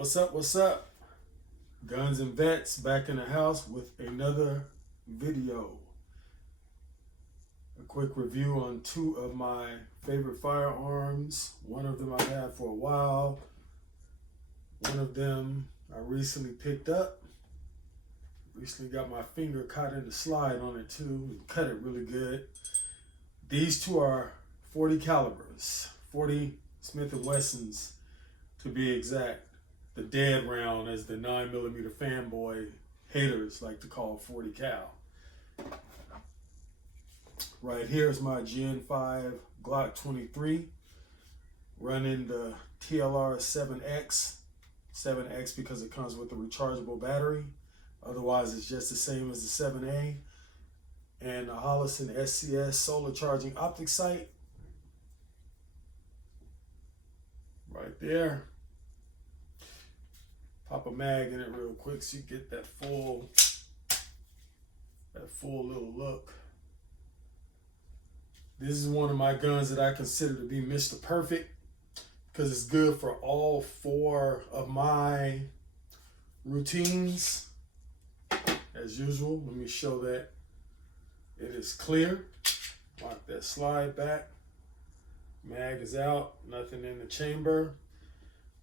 What's up? What's up? Guns and Vets back in the house with another video. A quick review on two of my favorite firearms. One of them I've had for a while. One of them I recently picked up. Recently got my finger caught in the slide on it too. Cut it really good. These two are 40 calibers. 40 Smith & Wessons to be exact. The dead round, as the 9mm fanboy haters like to call 40 cal. Right here is my Gen 5 Glock 23, running the TLR 7X because it comes with a rechargeable battery. Otherwise, it's just the same as the 7A. And the Holosun SCS solar charging optic sight. Right there. Pop a mag in it real quick so you get that full little look. This is one of my guns that I consider to be Mr. Perfect because it's good for all four of my routines. As usual, let me show that it is clear. Lock that slide back. Mag is out, nothing in the chamber.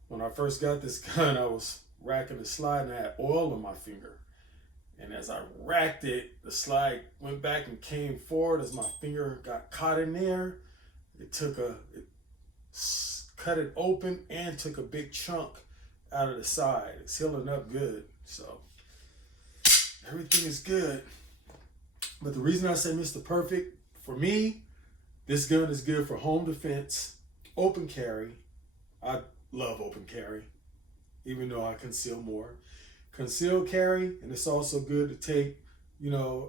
When I first got this gun, I was racking the slide and I had oil on my finger. And as I racked it, the slide went back and came forward. As my finger got caught in there, it cut it open and took a big chunk out of the side. It's healing up good, so everything is good. But the reason I say Mr. Perfect, for me, this gun is good for home defense, open carry. I love open carry, even though I conceal more. Concealed carry, and it's also good to take,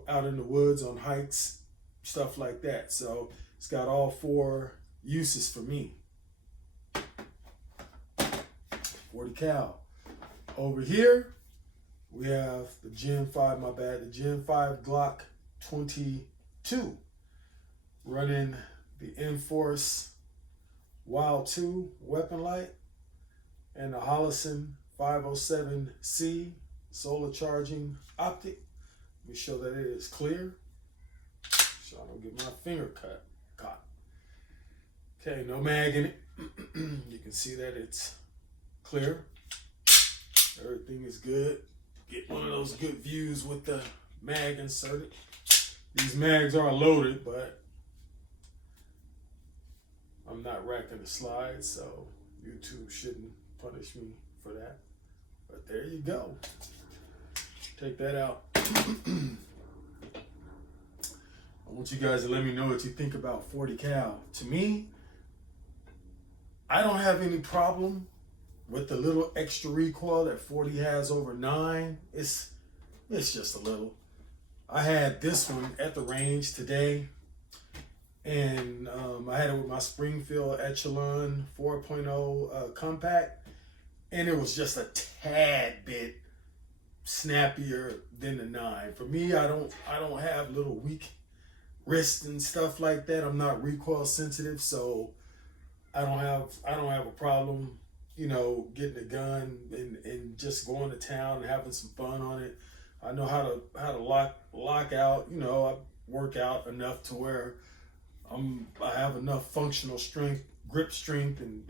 out in the woods on hikes, stuff like that. So it's got all four uses for me. 40 cal. Over here, we have the Gen 5, the Gen 5 Glock 22, running the Enforce Wild 2 weapon light and the Holosun 507C solar charging optic. Let me show that it is clear so I don't get my finger caught. Okay, no mag in it. You can see that it's clear. Everything is good. Get one of those good views with the mag inserted. These mags are loaded, but I'm not racking the slide, so YouTube shouldn't punish me for that. But there you go. Take that out. I want you guys to let me know what you think about 40 cal. To me, I don't have any problem with the little extra recoil that 40 has over 9. It's just a little. I had this one at the range today, and I had it with my Springfield Echelon 4.0 compact, and it was just a tad bit snappier than the 9. For me, I don't have little weak wrists and stuff like that. I'm not recoil sensitive, so I don't have a problem, getting a gun and just going to town and having some fun on it. I know how to lock out. I work out enough to where I have enough functional strength, grip strength, and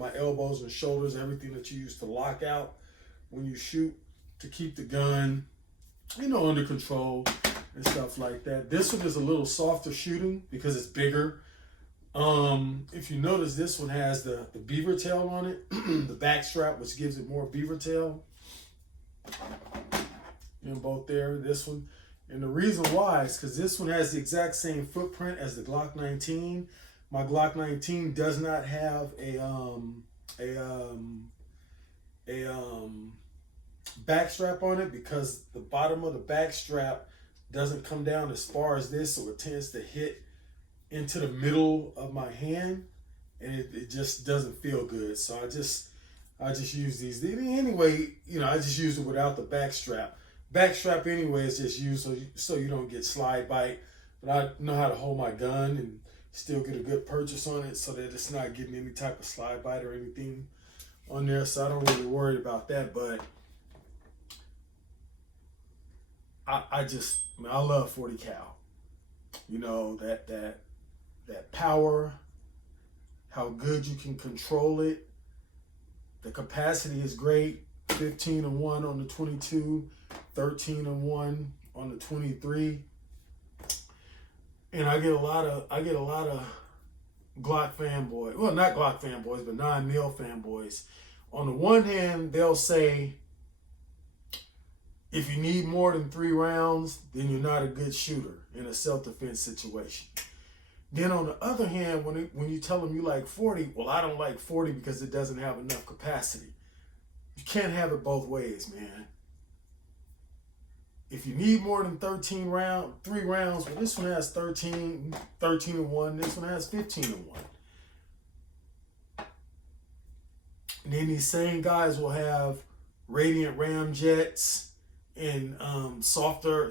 my elbows and shoulders, everything that you use to lock out when you shoot, to keep the gun, under control and stuff like that. This one is a little softer shooting because it's bigger. If you notice, this one has the beaver tail on it, the back strap, which gives it more beaver tail. Both there, this one. And the reason why is because this one has the exact same footprint as the Glock 19. My Glock 19 does not have a back strap on it because the bottom of the back strap doesn't come down as far as this, so it tends to hit into the middle of my hand, and it just doesn't feel good. So I just use these. Anyway, I just use it without the back strap. Back strap anyway is just used so you don't get slide bite. But I know how to hold my gun and still get a good purchase on it so that it's not getting any type of slide bite or anything on there, so I don't really worry about that. But I love 40 cal. You know, that power, how good you can control it. The capacity is great. 15 and 1 on the 22, 13 and 1 on the 23. And I get a lot of Glock fanboys. Well, not Glock fanboys, but 9mm fanboys. On the one hand, they'll say, if you need more than 3 rounds, then you're not a good shooter in a self-defense situation. Then on the other hand, when you tell them you like 40, well, I don't like 40 because it doesn't have enough capacity. You can't have it both ways, man. If you need more than 3 rounds, well, this one has 13 and 1, this one has 15 and 1. And then these same guys will have Radiant Ramjets and softer,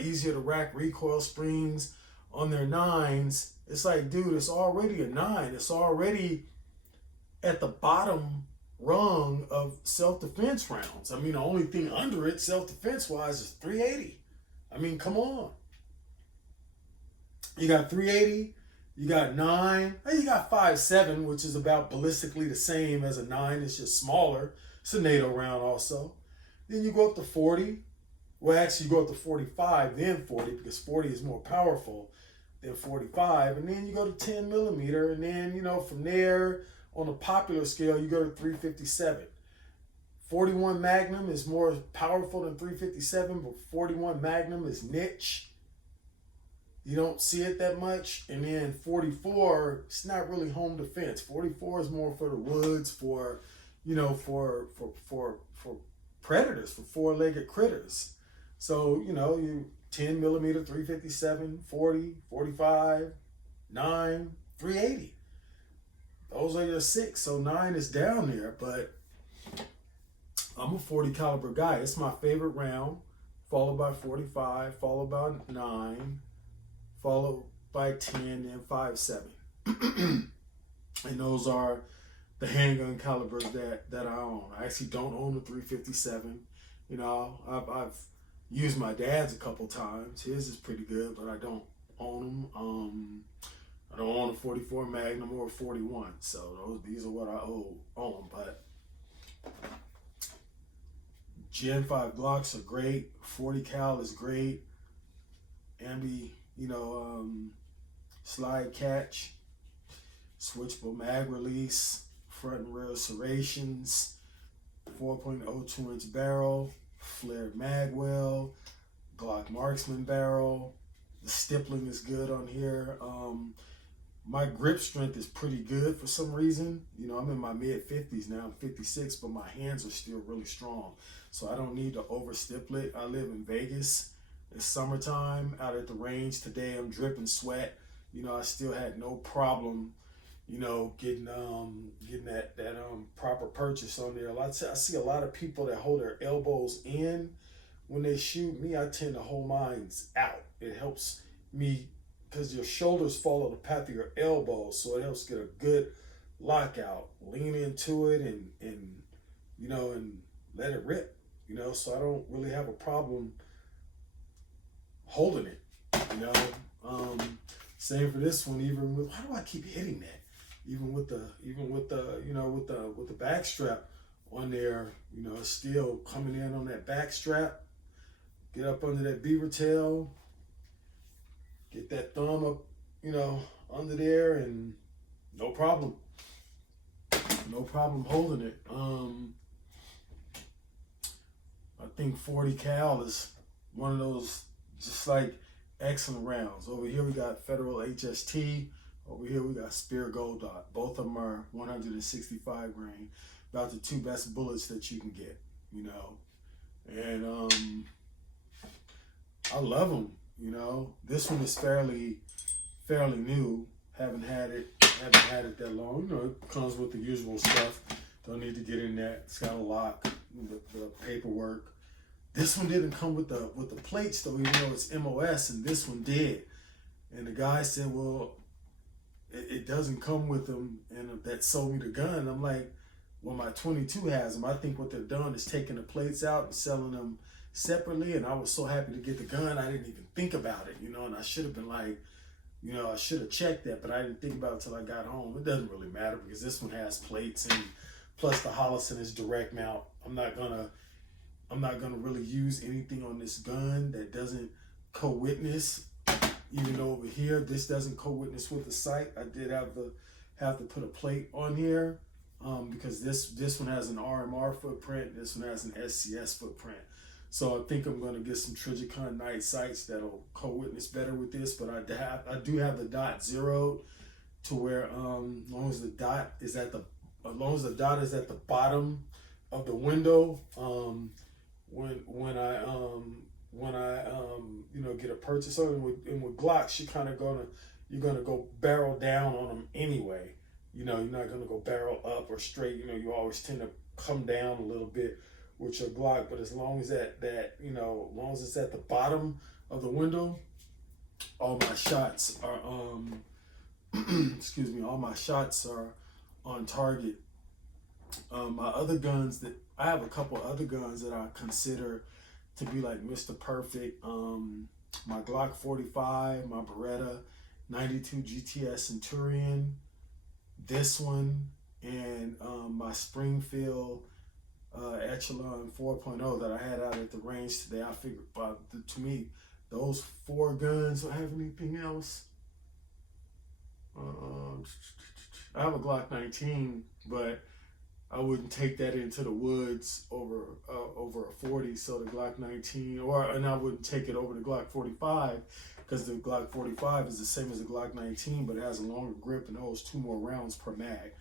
easier to rack recoil springs on their 9s. It's like, dude, it's already a 9. It's already at the bottom rung of self-defense rounds. I mean, the only thing under it, self-defense wise, is 380. I mean, come on. You got 380, you got 9, and you got 5.7, which is about ballistically the same as a 9. It's just smaller. It's a NATO round also. Then you go up to 40. Well, actually, you go up to 45, then 40, because 40 is more powerful than 45. And then you go to 10mm, and then, you know, from there, on a popular scale, you go to 357. 41 Magnum is more powerful than 357, but 41 Magnum is niche. You don't see it that much. And then 44, it's not really home defense. 44 is more for the woods, for, you know, for predators, for 4-legged critters. So, you know, you 10mm, 357, 40, 45, 9, 380. Those are your 6, so 9 is down there, but I'm a 40 caliber guy. It's my favorite round, followed by 45, followed by 9, followed by 10, and 5.7. And those are the handgun calibers that I own. I actually don't own a 357. You know, I've used my dad's a couple times. His is pretty good, but I don't own them. I don't own a 44 Magnum or a 41, so these are what I own. But Gen 5 Glocks are great. 40 cal is great. Ambi, you know, slide catch, switchable mag release, front and rear serrations, 4.02 inch barrel, flared mag well, Glock marksman barrel. The stippling is good on here. My grip strength is pretty good for some reason. You know, I'm in my mid-50s now. I'm 56, but my hands are still really strong. So I don't need to over-stipple it. I live in Vegas. It's summertime out at the range. Today I'm dripping sweat. You know, I still had no problem, you know, getting that proper purchase on there. I see a lot of people that hold their elbows in when they shoot. Me, I tend to hold mine out. It helps me because your shoulders follow the path of your elbows, so it helps get a good lockout. Lean into it and you know, and let it rip, you know, so I don't really have a problem holding it, you know. Same for this one, even with, why do I keep hitting that? Even with the you know, with the back strap on there, you know, it's still coming in on that back strap. Get up under that beaver tail. Get that thumb up, you know, under there, and no problem. No problem holding it. I think 40 cal is one of those just like excellent rounds. Over here we got Federal HST. Over here we got Spear Gold Dot. Both of them are 165 grain. About the 2 best bullets that you can get, you know. And I love them. You know, this one is fairly new. Haven't had it that long. You know, it comes with the usual stuff. Don't need to get in that. It's got a lock, the paperwork. This one didn't come with the plates though, even though it's MOS, and this one did. And the guy said, well, it doesn't come with them, and that sold me the gun. I'm like, when my 22 has them. I think what they've done is taking the plates out and selling them separately. And I was so happy to get the gun, I didn't even think about it, you know, and I should have been like, you know, I should have checked that, but I didn't think about it until I got home. It doesn't really matter because this one has plates, and plus the Hollison is direct mount. I'm not gonna really use anything on this gun that doesn't co-witness. Even though over here this doesn't co-witness with the sight, I did have to put a plate on here because this one has an RMR footprint, this one has an SCS footprint. So I think I'm going to get some Trijicon night sights that'll co-witness better with this. But I do have the dot zeroed to where as long as the dot is at the bottom of the window, when I you know, get a purchase on it, and with Glocks, you're gonna go barrel down on them anyway. You know, you're not gonna go barrel up or straight. You know, you always tend to come down a little bit with your Glock. But as long as you know, as long as it's at the bottom of the window, all my shots are excuse me, all my shots are on target. My other guns I have a couple other guns that I consider to be like Mr. Perfect. My Glock 45, my Beretta 92 GTS Centurion, this one, and my Springfield Echelon 4.0 that I had out at the range today. I figured, to me, those 4 guns. Do I have anything else? I have a Glock 19, but I wouldn't take that into the woods over a 40. So the Glock 19, and I wouldn't take it over the Glock 45 because the Glock 45 is the same as the Glock 19, but it has a longer grip and holds 2 more rounds per mag.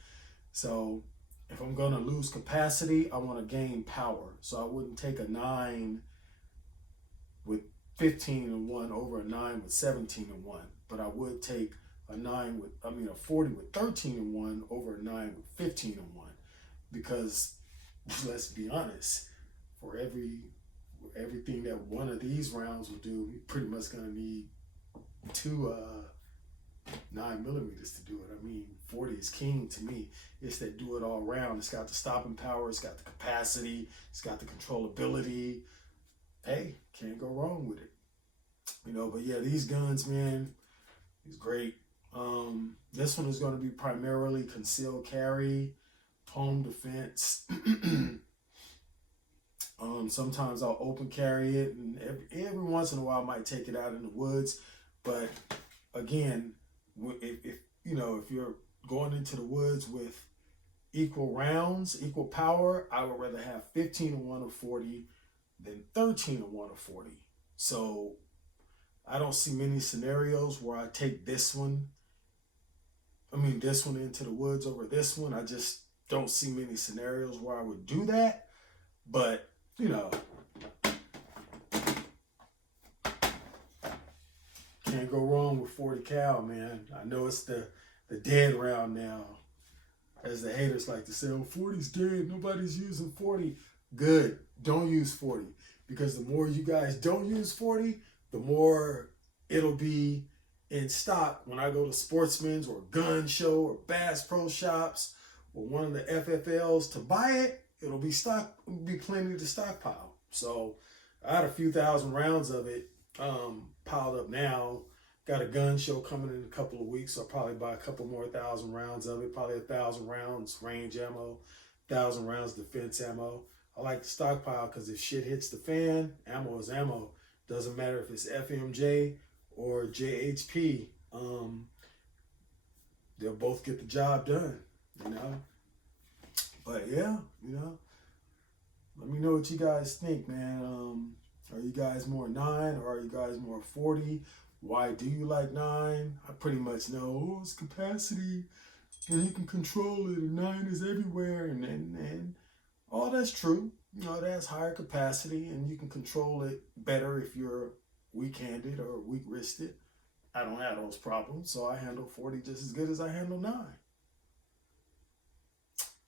So if I'm gonna lose capacity, I want to gain power. So I wouldn't take a 9 with 15-1 over a 9 with 17-1, but I would take a 40 with 13-1 over a 9 with 15-1. Because let's be honest, for everything that one of these rounds will do, you're pretty much gonna need 2 9mm to do it. I mean, 40 is king to me. It's that do it all round. It's got the stopping power, it's got the capacity, it's got the controllability. Hey, can't go wrong with it. You know, but yeah, these guns, man, it's great. This one is going to be primarily concealed carry, home defense. Sometimes I'll open carry it, and every once in a while I might take it out in the woods. But again, if you're going into the woods with equal rounds, equal power, I would rather have 15-1 or 40 than 13-1 or 40. So I don't see many scenarios where I take this one into the woods over this one. I just don't see many scenarios where I would do that. But, you know, can't go wrong with 40 cal, man. I know it's the dead round now, as the haters like to say, oh, 40's dead, nobody's using 40. Good, don't use 40, because the more you guys don't use 40, the more it'll be in stock when I go to Sportsman's or Gun Show or Bass Pro Shops or one of the FFLs to buy it. It'll be plenty to stockpile. So I had a few thousand rounds of it piled up now. Got a gun show coming in a couple of weeks, so I'll probably buy a couple more 1,000 rounds of it. Probably 1,000 rounds range ammo, 1,000 rounds defense ammo. I like to stockpile because if shit hits the fan, ammo is ammo. Doesn't matter if it's FMJ or JHP. They'll both get the job done, you know. But yeah, you know, let me know what you guys think, man. Are you guys more 9 or are you guys more 40? Why do you like 9? I pretty much know, it's capacity and you can control it, and 9 is everywhere, and all that's true. You know, it has higher capacity and you can control it better if you're weak-handed or weak-wristed. I don't have those problems, so I handle 40 just as good as I handle 9.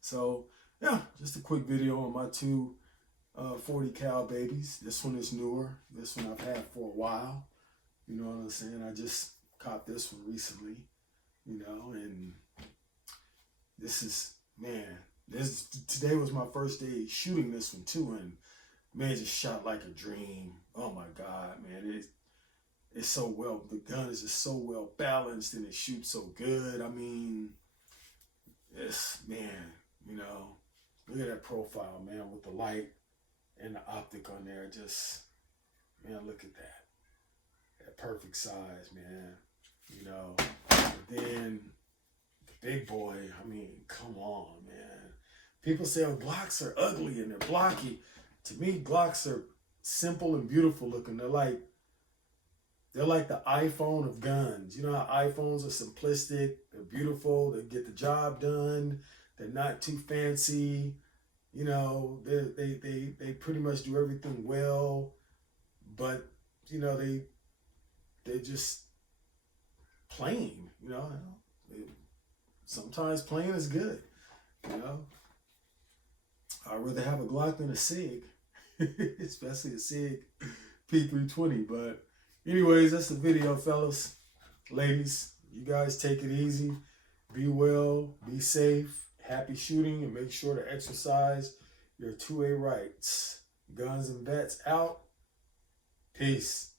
So yeah, just a quick video on my 2 40 cal babies. This one is newer. This one I've had for a while. You know what I'm saying? I just caught this one recently, you know, and this is, man, Today was my first day shooting this one too, and man, it just shot like a dream. Oh my God, man, it's so well. The gun is just so well balanced, and it shoots so good. I mean, it's man, you know, look at that profile, man, with the light and the optic on there. Just man, look at that perfect size, man. You know, but then the big boy. I mean, come on, man. People say, oh, Glocks are ugly and they're blocky. To me, Glocks are simple and beautiful looking. They're like the iPhone of guns. You know how iPhones are simplistic, they're beautiful, they get the job done, they're not too fancy. You know, they pretty much do everything well, but you know they just plain. You know, sometimes plain is good. You know, I'd rather have a Glock than a SIG, especially a SIG P320. But anyways, that's the video, fellas, ladies. You guys take it easy, be well, be safe, happy shooting, and make sure to exercise your 2A rights. Guns and Vets out. Peace.